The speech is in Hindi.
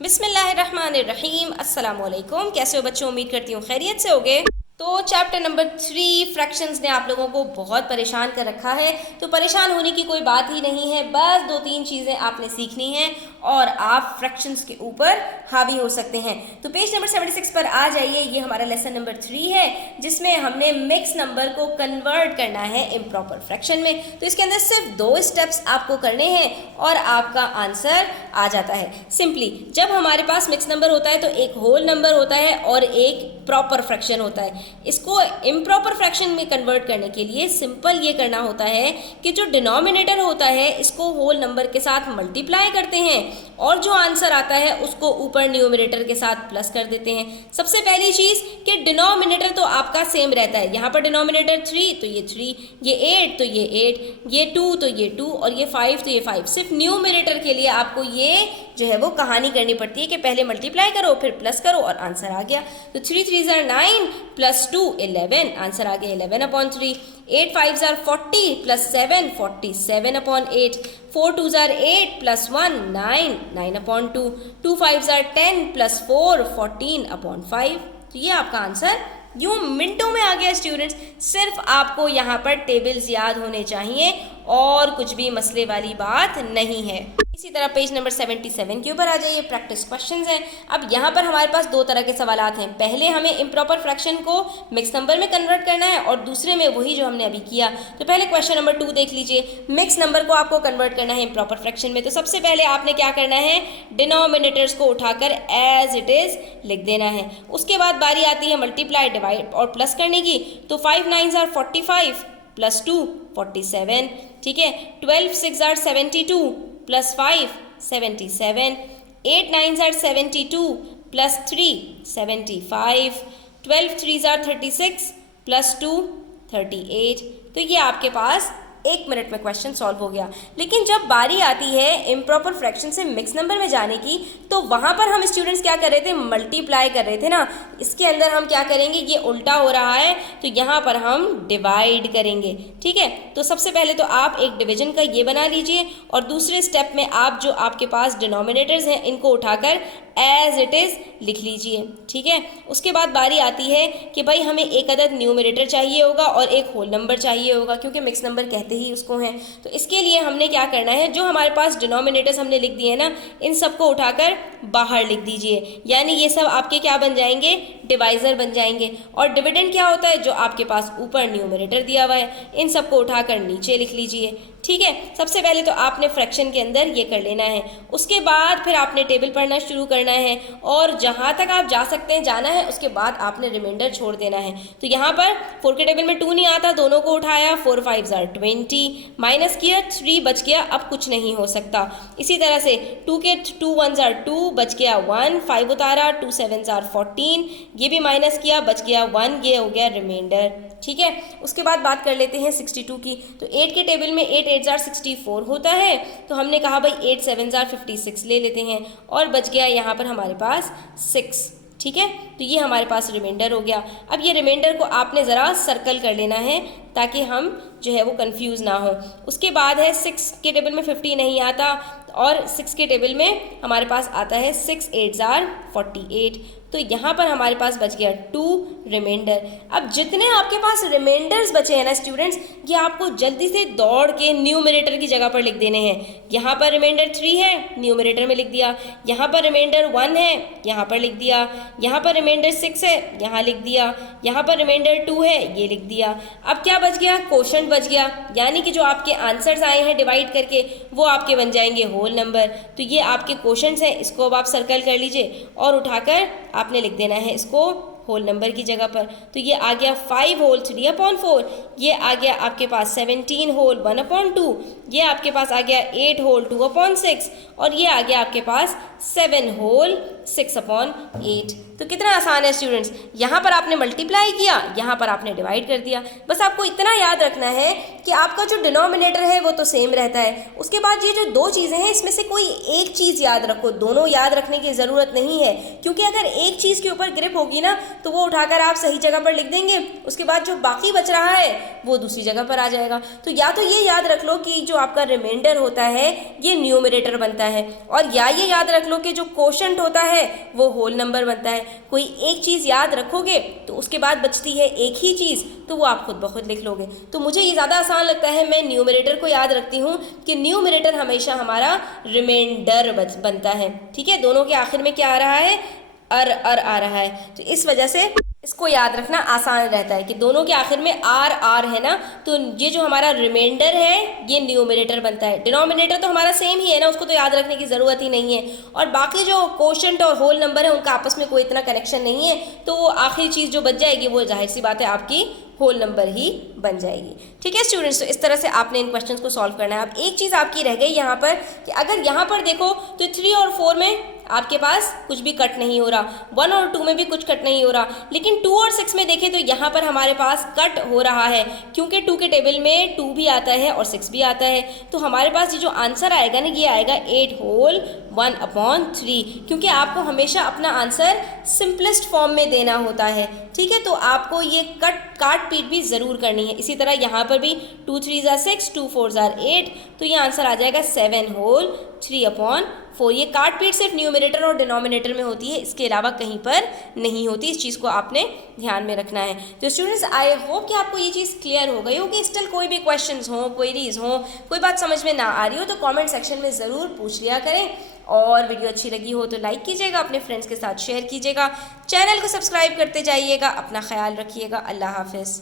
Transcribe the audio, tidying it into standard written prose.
बिस्मिल्लाहिर्रहमानिर्रहीम। अस्सलाम वालेकुम। कैसे हो बच्चों? उम्मीद करती हूँ खैरियत से होगे। तो चैप्टर नंबर 3 फ्रैक्शंस ने आप लोगों को बहुत परेशान कर रखा है, तो परेशान होने की कोई बात ही नहीं है। बस 2-3 चीज़ें आपने सीखनी हैं और आप फ्रैक्शंस के ऊपर हावी हो सकते हैं। तो पेज नंबर 76 पर आ जाइए। ये हमारा लेसन नंबर 3 है, जिसमें हमने मिक्स नंबर को कन्वर्ट करना है इम्प्रॉपर फ्रैक्शन में। तो इसके अंदर सिर्फ 2 स्टेप्स आपको करने हैं और आपका आंसर आ जाता है। सिंपली जब हमारे पास मिक्स नंबर होता है तो एक होल नंबर होता है और एक प्रॉपर फ्रैक्शन होता है। इसको इम्प्रॉपर फ्रैक्शन में कन्वर्ट करने के लिए सिंपल ये करना होता है कि जो डिनोमिनेटर होता है इसको होल नंबर के साथ मल्टीप्लाई करते हैं और जो आंसर आता है उसको ऊपर न्यूमरेटर के साथ प्लस कर देते हैं। सबसे पहली चीज़ कि डिनोमिनेटर तो आपका सेम रहता है। यहाँ पर डिनोमिनेटर 3 तो ये 3, ये 8 तो ये 8, ये 2 तो ये 2 और ये 5 तो ये 5। सिर्फ न्यूमरेटर के लिए आपको ये जो है वो कहानी करनी पड़ती है कि पहले मल्टीप्लाई करो फिर प्लस करो और आंसर आ गया। तो 3 3 are 9 प्लस 2 11, आंसर आ गया 11/3। 8 5 are 40 plus 7 47/8। 4 2 are 8 plus 1 9 9/2। 2 5 are 10 plus 4 14/5। तो ये आपका आंसर यूं मिनटों में आ गया स्टूडेंट्स। सिर्फ आपको यहाँ पर टेबल्स याद होने चाहिए और कुछ भी मसले वाली बात नहीं है। इसी तरह पेज नंबर 77 के ऊपर आ जाइए। प्रैक्टिस क्वेश्चंस हैं। अब यहाँ पर हमारे पास 2 तरह के सवालात हैं। पहले हमें इम्प्रॉपर फ्रैक्शन को मिक्स नंबर में कन्वर्ट करना है और दूसरे में वही जो हमने अभी किया। तो पहले क्वेश्चन नंबर 2 देख लीजिए। मिक्स नंबर को आपको कन्वर्ट करना है इम्प्रॉपर फ्रैक्शन में। तो सबसे पहले आपने क्या करना है, डिनोमिनेटर्स को उठाकर एज इट इज लिख देना है। उसके बाद बारी आती है मल्टीप्लाई, डिवाइड और प्लस करने की। तो 5 9 are 45 प्लस 2 47, ठीक है। 12 6 are 72 plus 5 77। 8 9 are 72 plus 3 75। 12 3 are 36 plus 2 38। तो ये आपके पास 1 मिनट में क्वेश्चन सॉल्व हो गया। लेकिन जब बारी आती है इम्प्रॉपर फ्रैक्शन से मिक्स नंबर में जाने की, तो वहाँ पर हम स्टूडेंट्स क्या कर रहे थे, मल्टीप्लाई कर रहे थे ना। इसके अंदर हम क्या करेंगे, ये उल्टा हो रहा है तो यहाँ पर हम डिवाइड करेंगे, ठीक है। तो सबसे पहले तो आप एक डिवीजन का ये बना लीजिए और दूसरे स्टेप में आप जो आपके पास डिनोमिनेटर्स हैं इनको उठाकर एज इट इज़ लिख लीजिए, ठीक है। उसके बाद बारी आती है कि भाई हमें एक अदद न्यूमरेटर चाहिए होगा और एक होल नंबर चाहिए होगा, क्योंकि मिक्स नंबर कहते ही उसको हैं। तो इसके लिए हमने क्या करना है, जो हमारे पास डिनोमिनेटर्स हमने लिख दिए ना, इन सबको उठाकर बाहर लिख दीजिए। यानी ये सब आपके क्या बन जाएंगे, डिवाइज़र बन जाएंगे। और डिविडेंड क्या होता है, जो आपके पास ऊपर न्यूमरेटर दिया हुआ है, इन सबको उठाकर नीचे लिख लीजिए, ठीक है। सबसे पहले तो आपने फ्रैक्शन के अंदर ये कर लेना है। उसके बाद फिर आपने टेबल पढ़ना शुरू करना है और जहाँ तक आप जा सकते हैं जाना है। उसके बाद आपने रिमाइंडर छोड़ देना है। तो यहाँ पर 4 के टेबल में 2 नहीं आता, दोनों को उठाया। 4 5 are 20, माइनस किया, 3 बच गया, अब कुछ नहीं हो सकता। इसी तरह से 2 के 2 1s are 2, बच गया 1, 5 उतारा, 2 7s are 14, ये भी माइनस किया, बच गया 1, ये हो गया रिमाइंडर, ठीक है। उसके बाद बात कर लेते हैं 62 की। तो 8 के टेबल में 8 8s are 64 होता है, तो हमने कहा भाई 8 7s are 56 ले लेते हैं और बच गया यहाँ पर हमारे पास 6, ठीक है। तो ये हमारे पास रिमाइंडर हो गया। अब ये रिमाइंडर को आपने ज़रा सर्कल कर लेना है ताकि हम जो है वो कंफ्यूज ना हो। उसके बाद है 6 के टेबल में 50 नहीं आता और 6 के टेबल में हमारे पास आता है 6 8s are 48। तो यहाँ पर हमारे पास बच गया 2 रिमाइंडर। अब जितने आपके पास रिमाइंडर्स बचे हैं ना स्टूडेंट्स, ये आपको जल्दी से दौड़ के न्यूमरेटर की जगह पर लिख देने हैं। यहाँ पर रिमाइंडर 3 है, न्यूमरेटर में लिख दिया। यहाँ पर रिमाइंडर 1 है, यहाँ पर लिख दिया। यहाँ पर रिमाइंडर 6 है, यहाँ लिख दिया। यहाँ पर रिमाइंडर 2 है, ये लिख दिया। अब क्या बच गया, कोशेंट बच गया। यानी कि जो आपके आंसर्स आए हैं डिवाइड करके वो आपके बन जाएंगे होल नंबर। तो ये आपके कोशेंट्स हैं, इसको अब आप सर्कल कर लीजिए और उठाकर आपने लिख देना है इसको होल नंबर की जगह पर। तो ये आ गया 5 होल 3/4, ये आ गया आपके पास 17 होल 1/2, ये आपके पास आ गया 8 होल 2/6 और ये आ गया आपके पास 7 होल 6/8। तो कितना आसान है स्टूडेंट्स। यहाँ पर आपने मल्टीप्लाई किया, यहाँ पर आपने डिवाइड कर दिया। बस आपको इतना याद रखना है कि आपका जो डिनोमिनेटर है वो तो सेम रहता है। उसके बाद ये जो 2 चीज़ें हैं इसमें से कोई एक चीज़ याद रखो, दोनों याद रखने की ज़रूरत नहीं है, क्योंकि अगर एक चीज़ के ऊपर ग्रिप होगी ना तो वो उठाकर आप सही जगह पर लिख देंगे, उसके बाद जो बाकी बच रहा है वो दूसरी जगह पर आ जाएगा। तो या तो ये याद रख लो कि जो आपका रिमाइंडर होता है ये न्यूमरेटर बनता है, और या ये याद रख लो कि जो कोशेंट होता है वो होल नंबर बनता है। कोई एक चीज़ याद रखोगे तो उसके बाद बचती है एक ही चीज़, तो वो आप खुद ब खुद लिख लोगे। तो मुझे ये ज़्यादा आसान लगता है, मैं न्यूमरेटर को याद रखती हूँ कि न्यूमरेटर हमेशा हमारा रिमाइंडर बनता है। ठीक है, दोनों के आखिर में क्या आ रहा है, अर आ रहा है, तो इस वजह से इसको याद रखना आसान रहता है कि दोनों के आखिर में आर है ना, तो ये जो हमारा रिमाइंडर है ये न्यूमरेटर बनता है। डिनोमिनेटर तो हमारा सेम ही है ना, उसको तो याद रखने की ज़रूरत ही नहीं है, और बाकी जो कोशेंट और होल नंबर है उनका आपस में कोई इतना कनेक्शन नहीं है, तो वो आखिरी चीज़ जो बच जाएगी वो जाहिर सी बात है आपकी होल नंबर ही बन जाएगी। ठीक है स्टूडेंट्स, तो इस तरह से आपने इन क्वेश्चंस को सॉल्व करना है। अब एक चीज़ आपकी रह गई यहाँ पर कि अगर यहाँ पर देखो तो 3 और 4 में आपके पास कुछ भी कट नहीं हो रहा, 1 और 2 में भी कुछ कट नहीं हो रहा, लेकिन 2 और 6 में देखें तो यहाँ पर हमारे पास कट हो रहा है, क्योंकि 2 के टेबल में 2 भी आता है और 6 भी आता है। तो हमारे पास ये जो आंसर आएगा ना, ये आएगा 8 होल 1/3, क्योंकि आपको हमेशा अपना आंसर सिंपलेस्ट फॉर्म में देना होता है। ठीक है, तो आपको ये काट पीट भी ज़रूर करनी है। इसी तरह यहाँ पर भी 2 3 ज़ा 6, 2 4 ज़ा 8, तो ये आंसर आ जाएगा 7 होल 3/4। ये काट पीट सिर्फ न्यूमरेटर और डिनोमिनेटर में होती है, इसके अलावा कहीं पर नहीं होती। इस चीज़ को आपने ध्यान में रखना है। तो स्टूडेंट्स, आई होप कि आपको ये चीज़ क्लियर हो गई होगी। स्टिल कोई भी क्वेश्चंस हों, क्वेरीज हों, कोई बात समझ में ना आ रही हो तो कमेंट सेक्शन में ज़रूर पूछ लिया करें, और वीडियो अच्छी लगी हो तो लाइक कीजिएगा, अपने फ्रेंड्स के साथ शेयर कीजिएगा, चैनल को सब्सक्राइब करते जाइएगा। अपना ख्याल रखिएगा। अल्लाह हाफिज़।